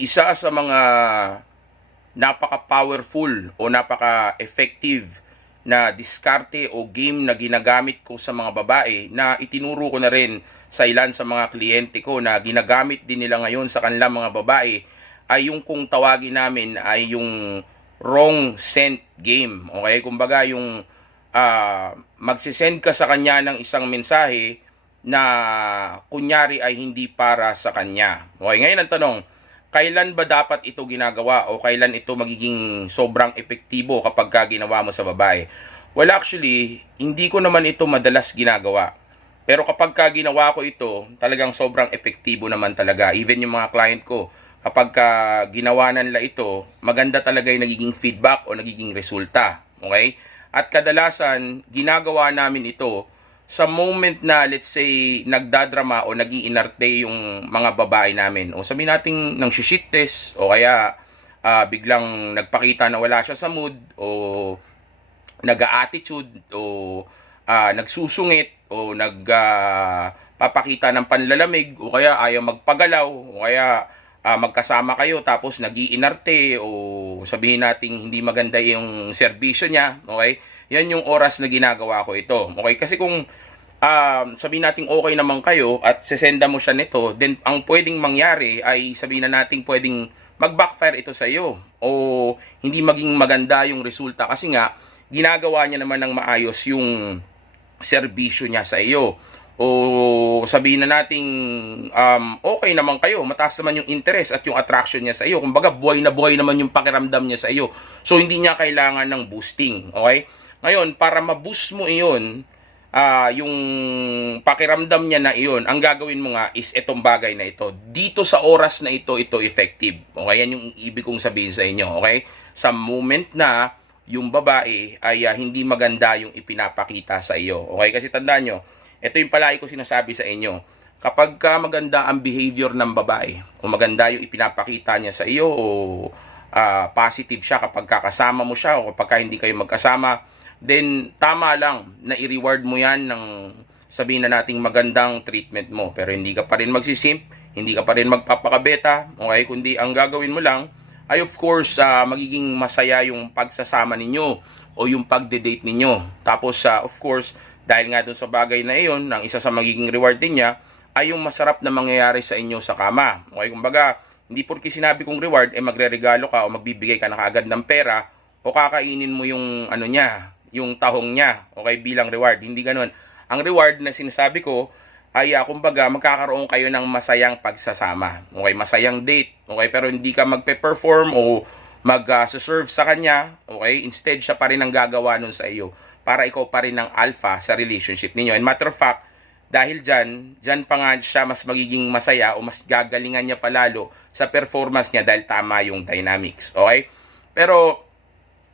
Isa sa mga napaka-powerful o napaka-effective na diskarte o game na ginagamit ko sa mga babae na itinuro ko na rin sa ilan sa mga kliyente ko na ginagamit din nila ngayon sa kanilang mga babae ay yung kung tawagin namin ay yung wrong scent game. Okay? Kumbaga yung magsisend ka sa kanya ng isang mensahe na kunyari ay hindi para sa kanya. Okay, ngayon ang tanong, kailan ba dapat ito ginagawa o kailan ito magiging sobrang epektibo kapag ginawa mo sa babae? Well, actually, hindi ko naman ito madalas ginagawa. Pero kapag ginawa ko ito, talagang sobrang epektibo naman talaga. Even yung mga client ko, kapag ginawa na nila ito, maganda talaga yung nagiging feedback o nagiging resulta. Okay? At kadalasan, ginagawa namin ito sa moment na let's say nagdadrama o nag-iinarte yung mga babae namin o sabihin natin nang shit test o kaya biglang nagpakita na wala siya sa mood o nag-attitude o nagsusungit o papakita ng panlalamig o kaya ayaw magpagalaw o kaya magkasama kayo tapos nag-iinarte o sabihin natin hindi maganda yung serbisyo niya, okay? Yan yung oras na ginagawa ko ito. Okay? Kasi kung sabihin natin okay naman kayo at sesenda mo siya nito, then ang pwedeng mangyari ay sabihin na natin pwedeng mag-backfire ito sa iyo o hindi maging maganda yung resulta kasi nga ginagawa niya naman ng maayos yung serbisyo niya sa iyo. O sabihin na nating okay naman kayo, mataas naman yung interest at yung attraction niya sa iyo. Kumbaga buhay na buhay naman yung pakiramdam niya sa iyo. So hindi niya kailangan ng boosting, okay? Ngayon, para ma-boost mo iyon, yung pakiramdam niya na iyon, ang gagawin mo nga is itong bagay na ito. Dito sa oras na ito effective. Okay, yan yung ibig kong sabihin sa inyo. Okay, sa moment na yung babae ay hindi maganda yung ipinapakita sa iyo. Okay, kasi tandaan nyo, ito yung palagi ko sinasabi sa inyo. Kapag maganda ang behavior ng babae, o maganda yung ipinapakita niya sa iyo, o positive siya kapag kakasama mo siya, o kapag hindi kayo magkasama, then tama lang na i-reward mo yan ng sabihin na nating magandang treatment mo. Pero hindi ka pa rin magsisimp, hindi ka pa rin magpapakabeta, okay? Kundi ang gagawin mo lang ay of course magiging masaya yung pagsasama ninyo o yung pagde-date ninyo. Tapos of course, dahil nga dun sa bagay na iyon, ang isa sa magiging reward din niya ay yung masarap na mangyayari sa inyo sa kama. Okay, kumbaga, hindi porke sinabi kong reward, magre-regalo ka o magbibigay ka na kaagad ng pera o kakainin mo yung ano niya, yung tahong niya, okay, bilang reward. Hindi ganoon. Ang reward na sinasabi ko ay kumbaga magkakaroon kayo ng masayang pagsasama. Okay, masayang date. Okay, pero hindi ka magpe-perform o mag-serve sa kanya. Okay, instead siya pa rin ang gagawa nun sa iyo para ikaw pa rin ang alpha sa relationship ninyo. And matter of fact, dahil dyan pa nga siya mas magiging masaya o mas gagalingan niya palalo sa performance niya dahil tama yung dynamics. Okay? Pero,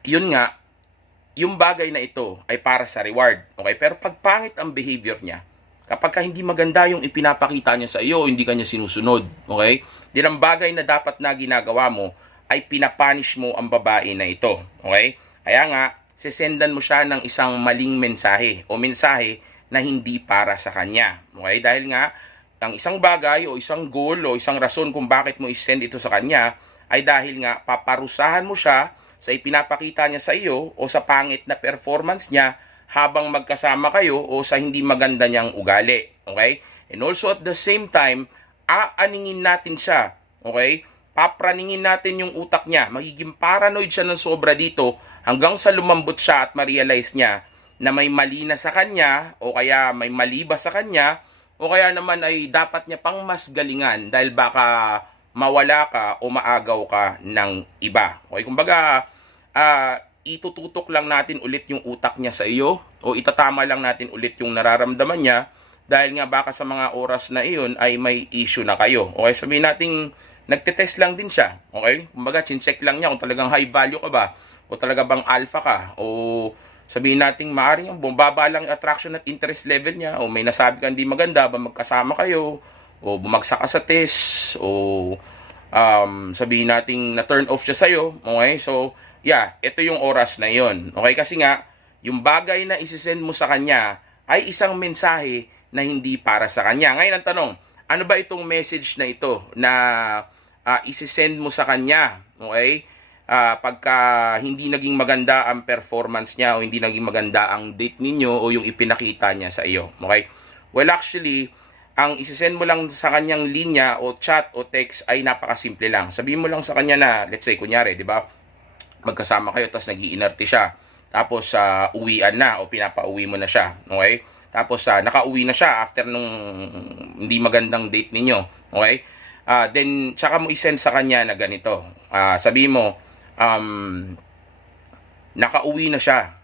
yun nga, yung bagay na ito ay para sa reward. Okay? Pero pag pangit ang behavior niya, kapag hindi maganda yung ipinapakita niya sa iyo, hindi kanya sinusunod. Okay? Din ang bagay na dapat na ginagawa mo ay pinapanish mo ang babae na ito. Okay? Kaya nga, sesendan mo siya ng isang maling mensahe o mensahe na hindi para sa kanya. Okay? Dahil nga, ang isang bagay o isang goal o isang rason kung bakit mo isend ito sa kanya ay dahil nga paparusahan mo siya sa ipinapakita niya sa iyo o sa pangit na performance niya habang magkasama kayo o sa hindi maganda niyang ugali. Okay? And also at the same time, aaningin natin siya. Okay? Papraningin natin yung utak niya. Magiging paranoid siya ng sobra dito hanggang sa lumambot siya at ma-realize niya na may mali na sa kanya o kaya may mali ba sa kanya o kaya naman ay dapat niya pang mas galingan dahil baka mawala ka o maagaw ka ng iba. Okay, kumbaga, itututok lang natin ulit yung utak niya sa iyo o itatama lang natin ulit yung nararamdaman niya dahil nga baka sa mga oras na iyon ay may issue na kayo. Okay, sabihin natin, nagte-test lang din siya. Okay, kumbaga, chin-check lang niya kung talagang high value ka ba o talaga bang alpha ka o sabihin natin maaaring bumaba lang attraction at interest level niya o may nasabi ka hindi maganda ba magkasama kayo o bumagsak ka sa test o sabihin nating na turn off siya sa'yo. Okay, so yeah, ito yung oras na yon. Okay, kasi nga yung bagay na isisend mo sa kanya ay isang mensahe na hindi para sa kanya. Ngayon ang tanong, ano ba itong message na ito na isisend mo sa kanya, okay? Pagka hindi naging maganda ang performance niya o hindi naging maganda ang date ninyo o yung ipinakita niya sa iyo, okay? Well, actually, ang isisend mo lang sa kanyang linya o chat o text ay napakasimple lang. Sabihin mo lang sa kanya na, let's say, kunyari, di ba, magkasama kayo, tapos nag-iinarte siya. Tapos, uwian na o pinapauwi mo na siya, okay? Tapos, nakauwi na siya after nung hindi magandang date ninyo, okay? Then, tsaka mo isend sa kanya na ganito. Sabihin mo, nakauwi na siya.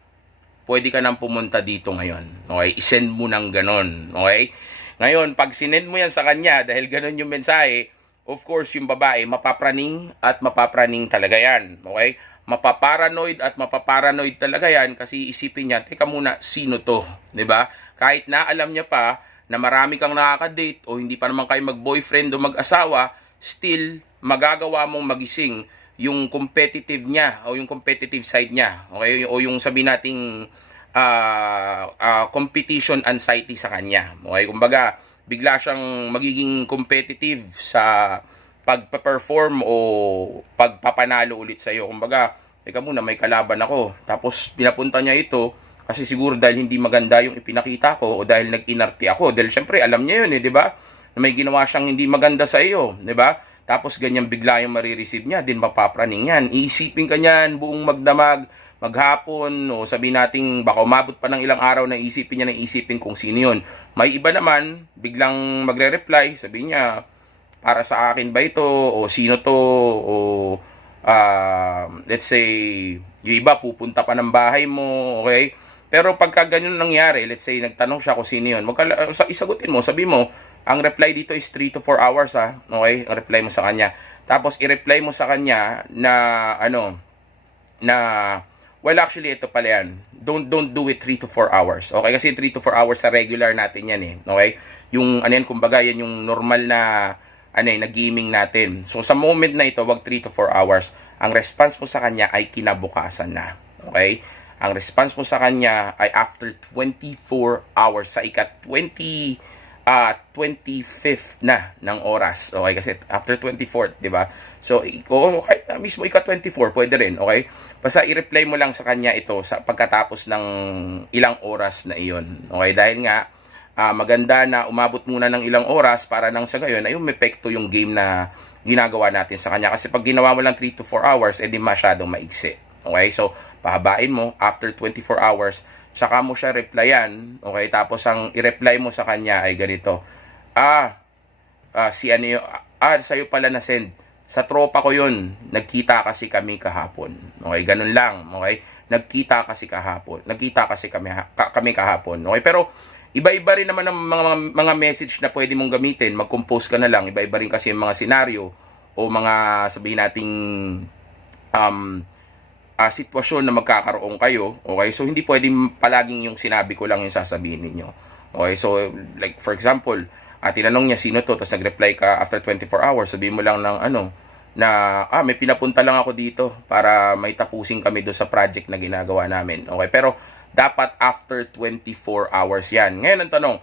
Pwede ka nang pumunta dito ngayon. Okay? Isend mo ng ganon. Okay? Ngayon, pag sinend mo yan sa kanya, dahil ganon yung mensahe, of course, yung babae, mapapraning at mapapraning talaga yan. Okay? Mapaparanoid at mapaparanoid talaga yan kasi isipin niya, teka muna, sino to? 'Di ba? Kahit na alam niya pa na marami kang nakaka-date o hindi pa naman kayo mag-boyfriend o mag-asawa, still, magagawa mong magising yung competitive niya o yung competitive side niya, okay? O yung sabi nating competition anxiety sa kanya, okay? Kumbaga, bigla siyang magiging competitive sa pagpa-perform o pagpapanalo ulit sa iyo. Kumbaga, teka muna, may kalaban ako. Tapos pinapunta niya ito kasi siguro dahil hindi maganda yung ipinakita ko o dahil nag-inarte ako. Dahil syempre alam niya yun, di ba? Na may ginawa siyang hindi maganda sa iyo, di ba? Tapos ganyan bigla yung marireceive niya, din mapapraning yan. Iisipin ka niyan buong magdamag, maghapon, o sabihin nating baka umabot pa ng ilang araw na isipin niya na isipin kung sino yun. May iba naman, biglang magre-reply, sabihin niya, para sa akin ba ito, o sino to, o let's say, yung iba pupunta pa ng bahay mo, okay? Pero pagka ganyan nangyari, let's say, nagtanong siya kung sino yun, isagutin mo, sabi mo, ang reply dito is 3 to 4 hours, okay? Ang reply mo sa kanya. Tapos, i-reply mo sa kanya na, well, actually, ito pala yan. Don't do it 3 to 4 hours, okay? Kasi 3 to 4 hours sa regular natin yan, okay? Yung, kumbaga, yan yung normal na, na gaming natin. So, sa moment na ito, wag 3 to 4 hours. Ang response mo sa kanya ay kinabukasan na, okay? Ang response mo sa kanya ay after 24 hours sa 25th na ng oras. Okay? Kasi after 24th, di ba? So, kahit na mismo ika-24, pwede rin. Okay? Basta i-reply mo lang sa kanya ito sa pagkatapos ng ilang oras na iyon. Okay? Dahil nga, maganda na umabot muna ng ilang oras para nang sa gayon ay umepekto yung game na ginagawa natin sa kanya. Kasi pag ginawa mo lang 3 to 4 hours, edi masyadong maigsi. Okay? So, pahabain mo after 24 hours, saka mo siya replyan, okay? Tapos ang i-reply mo sa kanya ay ganito. Si ano yung, sa'yo pala na send. Sa tropa ko yun, nagkita kasi kami kahapon. Okay, ganun lang, okay? Nagkita kasi kami kahapon. Okay, pero iba-iba rin naman ang mga message na pwede mong gamitin. Mag-compose ka na lang. Iba-iba rin kasi yung mga senaryo o mga sabihin nating sitwasyon na magkakaroon kayo, okay? So, hindi pwedeng palaging yung sinabi ko lang yung sasabihin ninyo. Okay? So, like, for example, tinanong niya sino to, tapos nag-reply ka after 24 hours, sabihin mo lang ng may pinapunta lang ako dito para may tapusin kami doon sa project na ginagawa namin. Okay? Pero, dapat after 24 hours yan. Ngayon, ang tanong,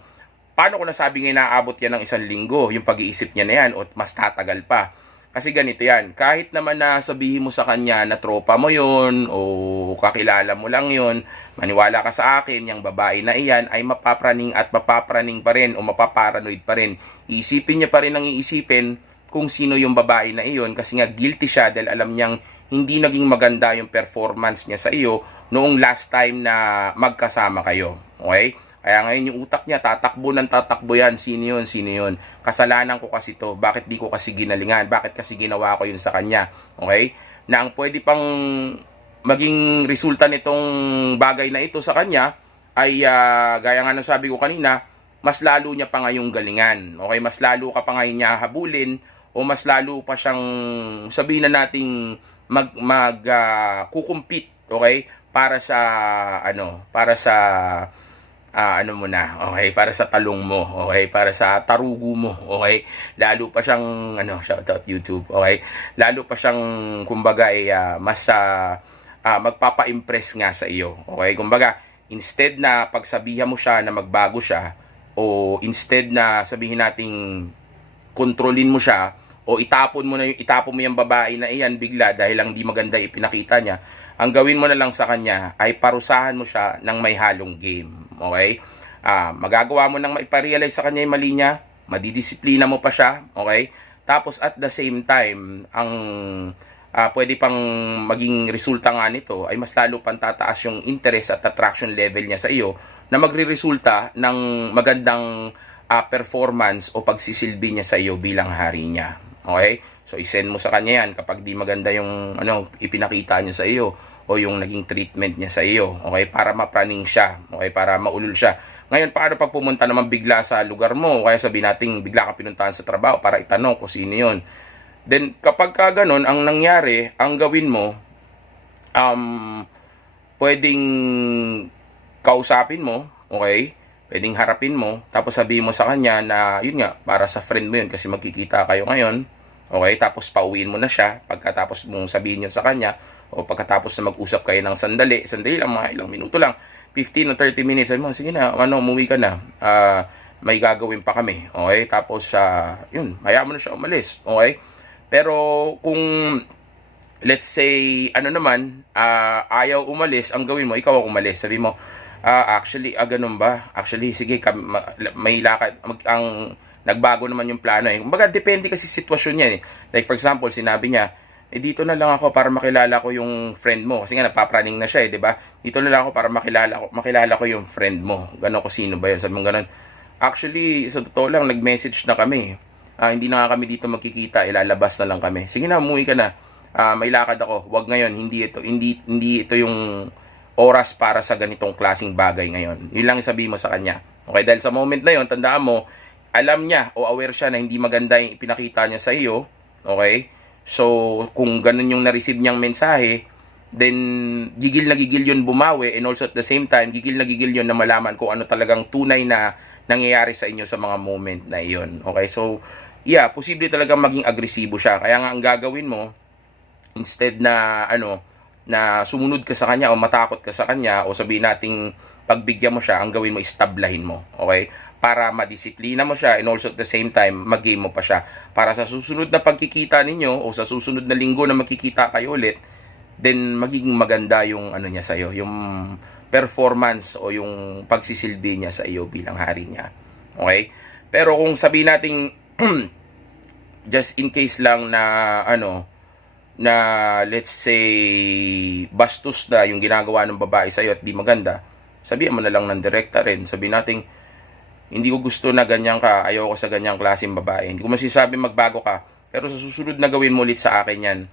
paano ko nasabi nga inaabot yan ng 1 linggo, yung pag-iisip niya na yan, o mas tatagal pa? Kasi ganito yan, kahit naman na sabihin mo sa kanya na tropa mo yun o kakilala mo lang yun, maniwala ka sa akin, yung babae na iyan ay mapapraning at mapapraning pa rin o mapaparanoid pa rin. Iisipin niya pa rin ang iisipin kung sino yung babae na iyon kasi nga guilty siya dahil alam niyang hindi naging maganda yung performance niya sa iyo noong last time na magkasama kayo. Okay? Kaya ngayon yung utak niya, tatakbo yan. Sino yun? Kasalanan ko kasi to. Bakit di ko kasi ginalingan? Bakit kasi ginawa ko yun sa kanya? Okay? Na ang pwede pang maging resulta nitong bagay na ito sa kanya ay gaya nga ng sabi ko kanina, mas lalo niya pa ngayong galingan. Okay? Mas lalo ka pa ngayon niya habulin o mas lalo pa siyang sabihin na nating kukumpit, okay? Para sa okay, para sa talong mo, okay, para sa tarugo mo, okay, lalo pa siyang, shoutout YouTube, okay, lalo pa siyang, kumbaga, mas magpapa-impress nga sa iyo, okay, kumbaga, instead na pagsabihan mo siya na magbago siya, o instead na sabihin nating kontrolin mo siya, o itapon mo yung babae na iyan bigla dahil lang di maganda ipinakita niya, ang gawin mo na lang sa kanya ay parusahan mo siya ng may halong game. Okay? Magagawa mo nang maiparealize sa kanya yung mali niya, madidisiplina mo pa siya, okay? Tapos at the same time, ang pwede pang maging resulta nga nito ay mas lalo pang tataas yung interest at attraction level niya sa iyo na magre-resulta ng magandang performance o pagsisilbi niya sa iyo bilang hari niya. Okay? So i-send mo sa kanya yan kapag di maganda yung ipinakita niya sa iyo o yung naging treatment niya sa iyo, okay? Para mapraning siya, okay? Para maulol siya. Ngayon, paano pag pumunta naman bigla sa lugar mo, kaya sabihin natin bigla ka pinuntahan sa trabaho para itanong kung sino yun. Then, kapag ka ganun, ang nangyari, ang gawin mo, pwedeng kausapin mo, okay? Pwedeng harapin mo, tapos sabihin mo sa kanya na, yun nga, para sa friend mo yun, kasi magkikita kayo ngayon, okay? Tapos pauwiin mo na siya, pagkatapos mong sabihin yun sa kanya, o pagkatapos na mag-usap kayo ng sandali lang, mga ilang minuto lang, 15 o 30 minutes, sabi mo, sige na, umuwi ka na, may gagawin pa kami, okay? Tapos, yun, hayaan mo na siya umalis, okay? Pero, kung, let's say, naman, ayaw umalis, ang gawin mo, ikaw ang umalis, sabi mo, actually, ganun ba? Actually, sige, may lakad, nagbago naman yung plano eh. Kumbaga, depende kasi sitwasyon niya eh. Like, for example, sinabi niya, dito na lang ako para makilala ko yung friend mo. Kasi nga, napapraning na siya eh, di ba? Dito na lang ako para makilala ko yung friend mo. Gano'n ko sino ba yun? Sabi mo gano'n. Actually, sa totoo lang, nag-message na kami. Hindi na nga kami dito magkikita, ilalabas na lang kami. Sige na, umuwi ka na. May lakad ako. Huwag ngayon, hindi ito yung oras para sa ganitong klaseng bagay ngayon. Yun lang sabihin mo sa kanya. Okay, dahil sa moment na yun, tandaan mo, alam niya o aware siya na hindi maganda yung ipinakita niya sa iyo. Okay? So, kung ganun yung na-receive niyang mensahe, then gigil na gigil yun bumawi, and also at the same time, gigil na gigil yun na malaman kung ano talagang tunay na nangyayari sa inyo sa mga moment na iyon. Okay? So, yeah, posible talagang maging agresibo siya. Kaya nga ang gagawin mo, instead na na sumunod ka sa kanya o matakot ka sa kanya o sabihin nating pagbigyan mo siya, ang gawin mo is tablahin mo. Okay? Para madisiplina mo siya and also at the same time, mag-game mo pa siya. Para sa susunod na pagkikita ninyo o sa susunod na linggo na magkikita kayo ulit, then magiging maganda yung niya sa iyo, yung performance o yung pagsisilbi niya sa iyo bilang hari niya. Okay? Pero kung sabihin nating just in case lang na na let's say bastos na yung ginagawa ng babae sa iyo at di maganda, sabihan mo na lang ng direkta rin. Sabihin natin, hindi ko gusto na ganyan ka, ayoko sa ganyang klaseng babae. Hindi ko masasabi magbago ka, pero sa susunod na gawin mo ulit sa akin yan,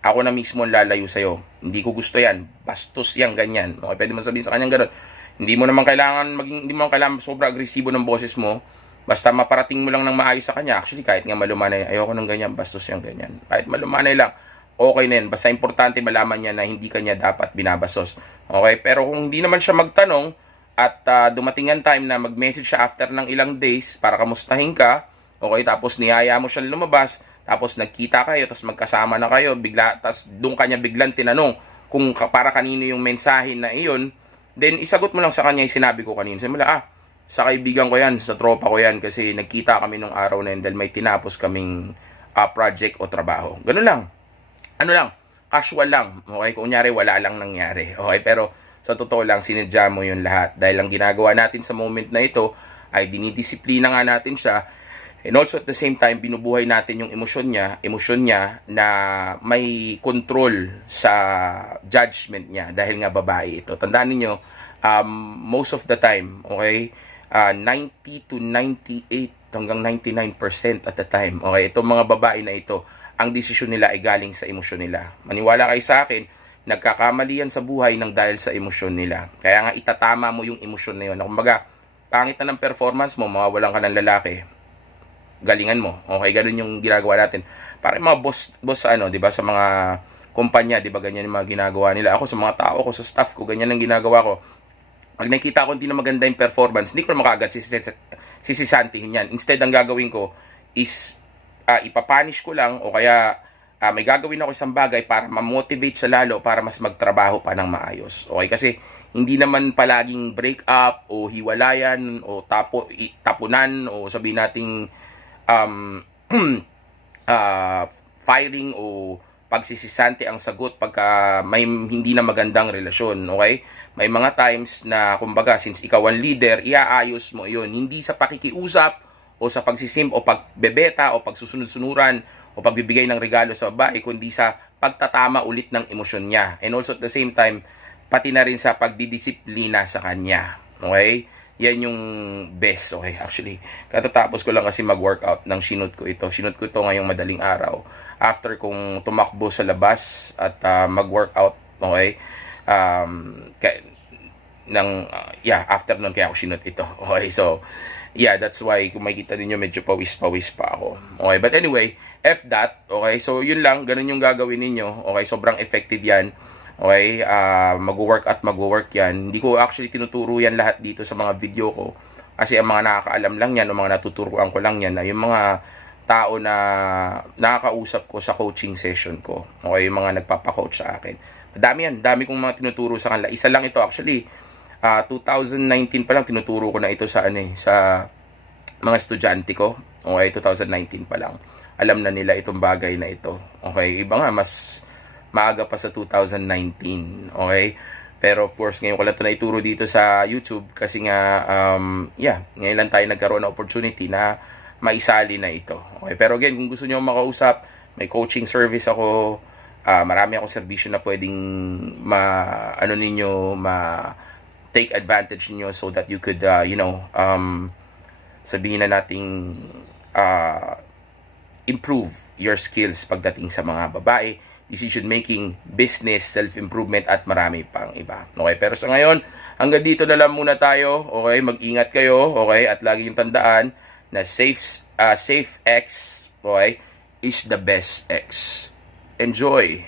ako na mismo ang lalayo sa'yo. Hindi ko gusto yan, bastos yan, ganyan. Okay, pwede mo sabihin sa kanyang gano'n. Hindi mo kailangan sobra agresibo ng boses mo, basta maparating mo lang ng maayos sa kanya. Actually, kahit nga malumanay, ayoko ng ganyan, bastos yan, ganyan. Kahit malumanay lang, okay na yun. Basta importante malaman niya na hindi kanya dapat binabastos. Okay, pero kung hindi naman siya magtanong, at dumating ang time na mag-message siya after ng ilang days para kamustahin ka, okay, tapos niyaya mo siya lumabas, tapos nagkita kayo, tapos magkasama na kayo, tapos doon kanya biglang tinanong kung para kanino yung mensahe na iyon, then isagot mo lang sa kanya yung sinabi ko kanina. Sabi mo lang, sa kaibigan ko yan, sa tropa ko yan, kasi nagkita kami nung araw na yun dahil may tinapos kaming project o trabaho. Ganun lang. Casual lang. Okay, kunyari wala lang nangyari. Okay, pero sa totoo lang, sinadya mo yun lahat. Dahil ang ginagawa natin sa moment na ito ay dinidisiplina nga natin siya. And also at the same time, binubuhay natin yung emosyon niya na may control sa judgment niya dahil nga babae ito. Tandaan niyo, most of the time, okay, 90 to 98 hanggang 99% at the time, okay, itong mga babae na ito, ang desisyon nila ay galing sa emosyon nila. Maniwala kayo sa akin, nagkakamali yan sa buhay ng dahil sa emosyon nila. Kaya nga itatama mo yung emosyon na yun. Kumbaga, pangit na ng performance mo, mawawalan ka ng lalaki, galingan mo. Okay, ganun yung ginagawa natin. Para yung mga boss di ba, sa mga kumpanya, di ba, ganyan yung mga ginagawa nila. Ako, sa mga tao ko, sa staff ko, ganyan ang ginagawa ko. Pag nakita ko hindi na maganda yung performance, hindi ko na makagad sisisantihin yan. Instead, ang gagawin ko is ipapanish ko lang o kaya may gagawin ako isang bagay para ma-motivate siya lalo para mas magtrabaho pa ng maayos. Okay? Kasi hindi naman palaging break up o hiwalayan o tapunan o sabihin nating ah, firing o pagsisisante ang sagot pagka may hindi na magandang relasyon, okay? May mga times na, kumbaga, since ikaw ang leader, iaayos mo yun. Hindi sa pakikiusap o sa pagsisim o pagbebeta o pagsusunod-sunuran o pagbibigay ng regalo sa babae, kundi sa pagtatama ulit ng emosyon niya. And also at the same time, pati na rin sa pagdidisiplina sa kanya. Okay? Yan yung best. Okay, actually, katatapos ko lang kasi mag-workout ng sinut ko ito. Sinut ko ito ngayong madaling araw. After kong tumakbo sa labas at mag-workout, okay? After nun kaya ako sinut ito. Okay, so, yeah, that's why kung makikita ninyo medyo pawis-pawis pa ako. Okay, but anyway, F that. Okay, so yun lang, ganun yung gagawin ninyo. Okay, sobrang effective yan. Okay, mag-work at mag-work yan. Hindi ko actually tinuturo yan lahat dito sa mga video ko. Kasi ang mga nakakaalam lang yan, o mga natuturuan ko lang yan, na yung mga tao na nakakausap ko sa coaching session ko. Okay, yung mga nagpapakoach sa akin. Dami yan, dami kong mga tinuturo sa kanila. Isa lang ito actually, 2019 pa lang tinuturo ko na ito sa sa mga estudyante ko. Okay, 2019 pa lang. Alam na nila itong bagay na ito. Okay, iba nga mas maaga pa sa 2019. Okay? Pero of course, ngayon ko lang ito naituro dito sa YouTube kasi nga, ngayon lang tayo nagkaroon ng opportunity na maisali na ito. Okay? Pero again, kung gusto nyo makausap, may coaching service ako, marami akong servisyo na pwedeng take advantage niyo so that you could, sabihin na nating improve your skills pagdating sa mga babae, decision making, business, self-improvement at marami pang iba. Okay, pero sa ngayon, hanggang dito na lang muna tayo. Okay, mag-ingat kayo, okay? At lagi yung tandaan na safe X, okay, is the best X. Enjoy.